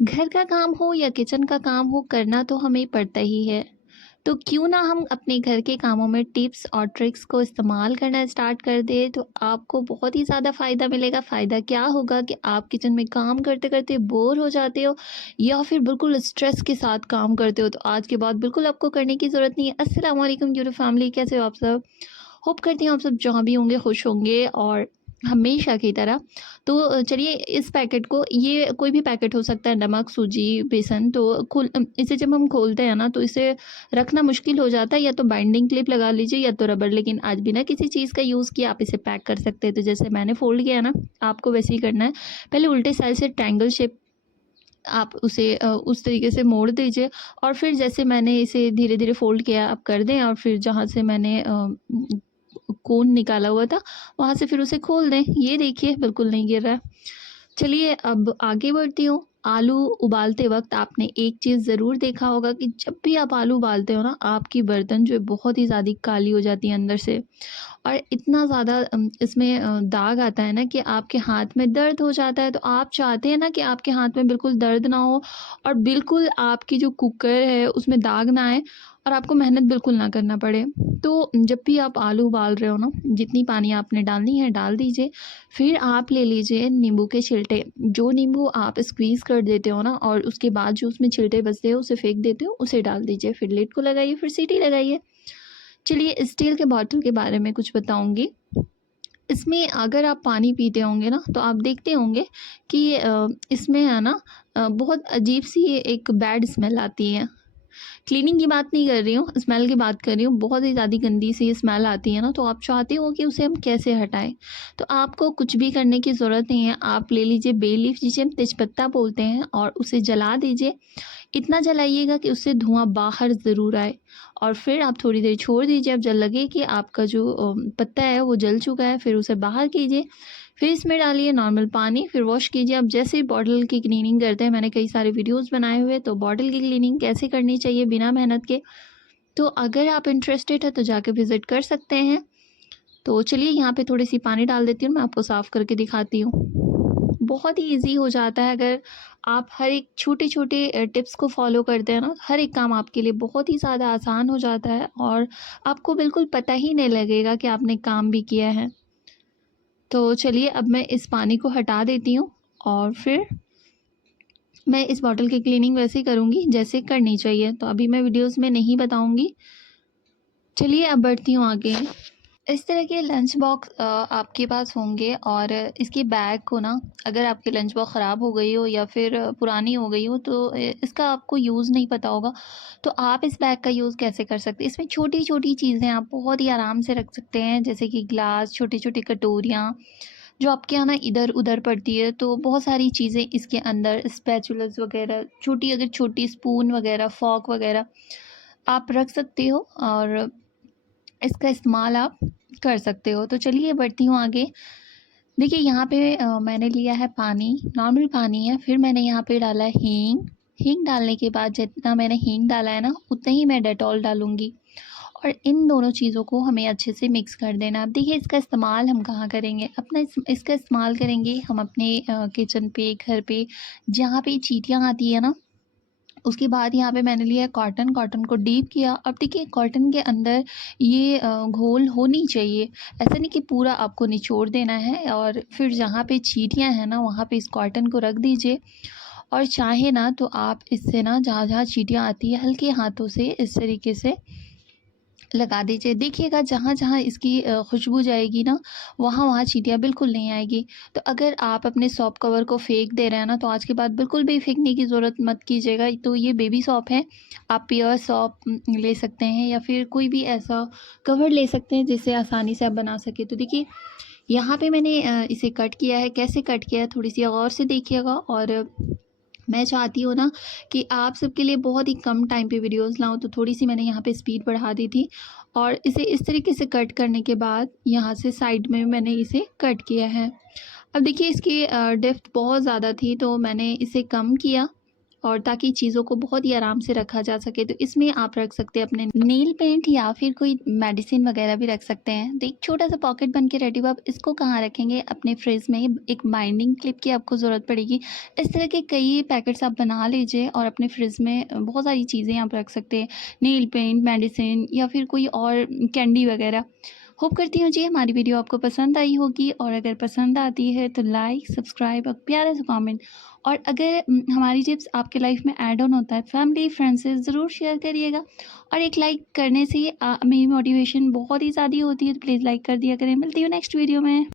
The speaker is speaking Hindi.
घर का काम हो या किचन का काम हो, करना तो हमें पड़ता ही है। तो क्यों ना हम अपने घर के कामों में टिप्स और ट्रिक्स को इस्तेमाल करना स्टार्ट कर दें, तो आपको बहुत ही ज़्यादा फ़ायदा मिलेगा। फ़ायदा क्या होगा कि आप किचन में काम करते-करते बोर हो जाते हो या फिर बिल्कुल स्ट्रेस के साथ काम करते हो, तो आज के बाद बिल्कुल आपको करने की ज़रूरत नहीं है। अस्सलाम वालेकुम यूट्यूब फैमिली, कैसे हो आप सब? होप करती हूँ आप सब जहाँ भी होंगे खुश होंगे और हमेशा की तरह। तो चलिए इस पैकेट को, ये कोई भी पैकेट हो सकता है, नमक, सूजी, बेसन, तो इसे जब हम खोलते हैं ना तो इसे रखना मुश्किल हो जाता है। या तो बाइंडिंग क्लिप लगा लीजिए या तो रबर, लेकिन आज बिना किसी चीज़ का यूज़ किए आप इसे पैक कर सकते हैं। तो जैसे मैंने फ़ोल्ड किया ना, आपको वैसे ही करना है। पहले उल्टे साइड से ट्रायंगल शेप आप उसे उस तरीके से मोड़ दीजिए और फिर जैसे मैंने इसे धीरे-धीरे फ़ोल्ड किया आप कर दें और फिर जहाँ से मैंने कोन निकाला हुआ था, वहाँ से फिर उसे खोल दें। ये देखिए बिल्कुल नहीं गिर रहा है। चलिए अब आगे बढ़ती हूँ। आलू उबालते वक़्त आपने एक चीज़ ज़रूर देखा होगा कि जब भी आप आलू उबालते हो ना, आपकी बर्तन जो है बहुत ही ज़्यादा काली हो जाती है अंदर से। और इतना ज़्यादा इसमें दाग आता है ना कि आपके हाथ में दर्द हो जाता है। तो आप चाहते हैं ना कि आपके हाथ में बिल्कुल दर्द ना हो और बिल्कुल आपकी जो कुकर है उसमें दाग ना आए और आपको मेहनत बिल्कुल ना करना पड़े। तो जब भी आप आलू उबाल रहे हो ना, जितनी पानी आपने डालनी है डाल दीजिए। फिर आप ले लीजिए नींबू के छिलटे। जो नींबू आप स्क्वीज़ कर देते हो ना और उसके बाद जो उसमें छिलटे बचते हैं उसे फेंक देते हो, उसे डाल दीजिए। फिर लिड को लगाइए, फिर सीटी लगाइए। चलिए स्टील के बॉटल के बारे में कुछ बताऊँगी। इसमें अगर आप पानी पीते होंगे ना, तो आप देखते होंगे कि इसमें है ना बहुत अजीब-सी एक बैड स्मेल आती है। क्लीनिंग की बात नहीं कर रही हूँ, स्मेल की बात कर रही हूँ। बहुत ही ज़्यादा गंदी सी स्मेल आती है ना, तो आप चाहते हो कि उसे हम कैसे हटाएँ? तो आपको कुछ भी करने की ज़रूरत नहीं है। आप ले लीजिए बे लीफ, जिसे हम तेजपत्ता बोलते हैं, और उसे जला दीजिए। इतना जलाइएगा कि उससे धुआँ बाहर ज़रूर आए और फिर आप थोड़ी देर छोड़ दीजिए। अब जब लगे कि आपका जो पत्ता है वो जल चुका है, फिर उसे बाहर कीजिए। फिर इसमें डालिए नॉर्मल पानी, फिर वॉश कीजिए। अब जैसे ही बॉटल की क्लीनिंग करते हैं, मैंने कई सारे वीडियोज़ बनाए हुए हैं, तो बॉटल की क्लीनिंग कैसे करनी चाहिए बिना मेहनत के, तो अगर आप इंटरेस्टेड हैं तो जाके विज़िट कर सकते हैं। तो चलिए यहाँ पे थोड़ी-सी पानी डाल देती हूँ, मैं आपको साफ़ करके दिखाती हूँ। बहुत ही ईज़ी हो जाता है अगर आप हर एक छोटे-छोटे टिप्स को फ़ॉलो करते हैं ना, हर एक काम आपके लिए बहुत ही ज़्यादा आसान हो जाता है और आपको बिल्कुल पता ही नहीं लगेगा कि आपने काम भी किया है। तो चलिए अब मैं इस पानी को हटा देती हूँ और फिर मैं इस बॉटल की क्लीनिंग वैसे ही करूँगी जैसे करनी चाहिए। तो अभी मैं वीडियोज़ में नहीं बताऊँगी। चलिए अब बढ़ती हूँ आगे। इस तरह के लंच बॉक्स आपके पास होंगे और इसके बैग को ना, अगर आपकी लंच बॉक्स ख़राब हो गई हो या फिर पुरानी हो गई हो, तो इसका आपको यूज़ नहीं पता होगा, तो आप इस बैग का यूज़ कैसे कर सकते हैं। इसमें छोटी-छोटी चीज़ें आप बहुत ही आराम से रख सकते हैं, जैसे कि ग्लास, छोटी-छोटी कटोरियाँ जो आपके यहाँ ना इधर-उधर पड़ती है, तो बहुत सारी चीज़ें इसके अंदर, स्पैचुलस वग़ैरह, छोटी अगर छोटी स्पून वग़ैरह, फ़ॉर्क वग़ैरह आप रख सकते हो और इसका इस्तेमाल आप कर सकते हो। तो चलिए बढ़ती हूँ आगे। देखिए यहाँ पे मैंने लिया है पानी, नॉर्मल पानी है, फिर मैंने यहाँ पे डाला है हींग। हींग डालने के बाद जितना मैंने हींग डाला है ना, उतना ही मैं डेटॉल डालूँगी और इन दोनों चीज़ों को हमें अच्छे से मिक्स कर देना है। अब देखिए इसका इस्तेमाल हम कहाँ करेंगे? इसका इस्तेमाल करेंगे हम अपने किचन पे, घर पे, जहाँ पे चींटियाँ आती है ना, उसके बाद यहाँ पे मैंने लिया है कॉटन। कॉटन को डीप किया। अब देखिए कॉटन के अंदर ये घोल होनी चाहिए। ऐसा नहीं कि पूरा आपको निचोड़ देना है और फिर जहाँ पे चींटियाँ हैं ना, वहाँ पे इस कॉटन को रख दीजिए और चाहे ना तो आप इससे ना जहाँ-जहाँ चींटियाँ आती है, हल्के हाथों से इस तरीके से लगा दीजिए। देखिएगा जहाँ-जहाँ इसकी खुशबू जाएगी ना, वहाँ-वहाँ चींटियाँ बिल्कुल नहीं आएगी। तो अगर आप अपने सौंफ कवर को फेंक दे रहे हैं ना, तो आज के बाद बिल्कुल भी फेंकने की ज़रूरत मत कीजिएगा। तो ये बेबी सौंफ है, आप प्योर सौंफ ले सकते हैं या फिर कोई भी ऐसा कवर ले सकते हैं जिससे आसानी से आप बना सकें। तो देखिए यहाँ पे मैंने इसे कट किया है। कैसे कट किया है थोड़ी-सी गौर से देखिएगा और मैं चाहती हूँ ना कि आप सबके लिए बहुत ही कम टाइम पे वीडियोस लाऊँ, तो थोड़ी-सी मैंने यहाँ पे स्पीड बढ़ा दी थी और इसे इस तरीके से कट करने के बाद यहाँ से साइड में मैंने इसे कट किया है। अब देखिए इसकी डेप्थ बहुत ज़्यादा थी, तो मैंने इसे कम किया और ताकि चीज़ों को बहुत ही आराम से रखा जा सके। तो इसमें आप रख सकते हैं अपने नेल पेंट या फिर कोई मेडिसिन वगैरह भी रख सकते हैं। तो एक छोटा-सा पॉकेट बन के रेडी हुआ। अब इसको कहाँ रखेंगे? अपने फ्रिज में। एक बाइंडिंग क्लिप की आपको ज़रूरत पड़ेगी। इस तरह के कई पैकेट्स आप बना लीजिए और अपने फ्रिज में बहुत सारी चीज़ें आप रख सकते हैं। नेल पेंट, मेडिसिन या फिर कोई और कैंडी वगैरह। होप करती हूँ जी हमारी वीडियो आपको पसंद आई होगी, और अगर पसंद आती है तो लाइक, सब्सक्राइब और प्यारा सा कमेंट। और अगर हमारी टिप्स आपके लाइफ में ऐड ऑन होता है, फैमिली फ्रेंड्स से ज़रूर शेयर करिएगा। और एक लाइक करने से मेरी मोटिवेशन बहुत ही ज़्यादा होती है, तो प्लीज़ लाइक कर दिया करें। मिलती हूँ नेक्स्ट वीडियो में।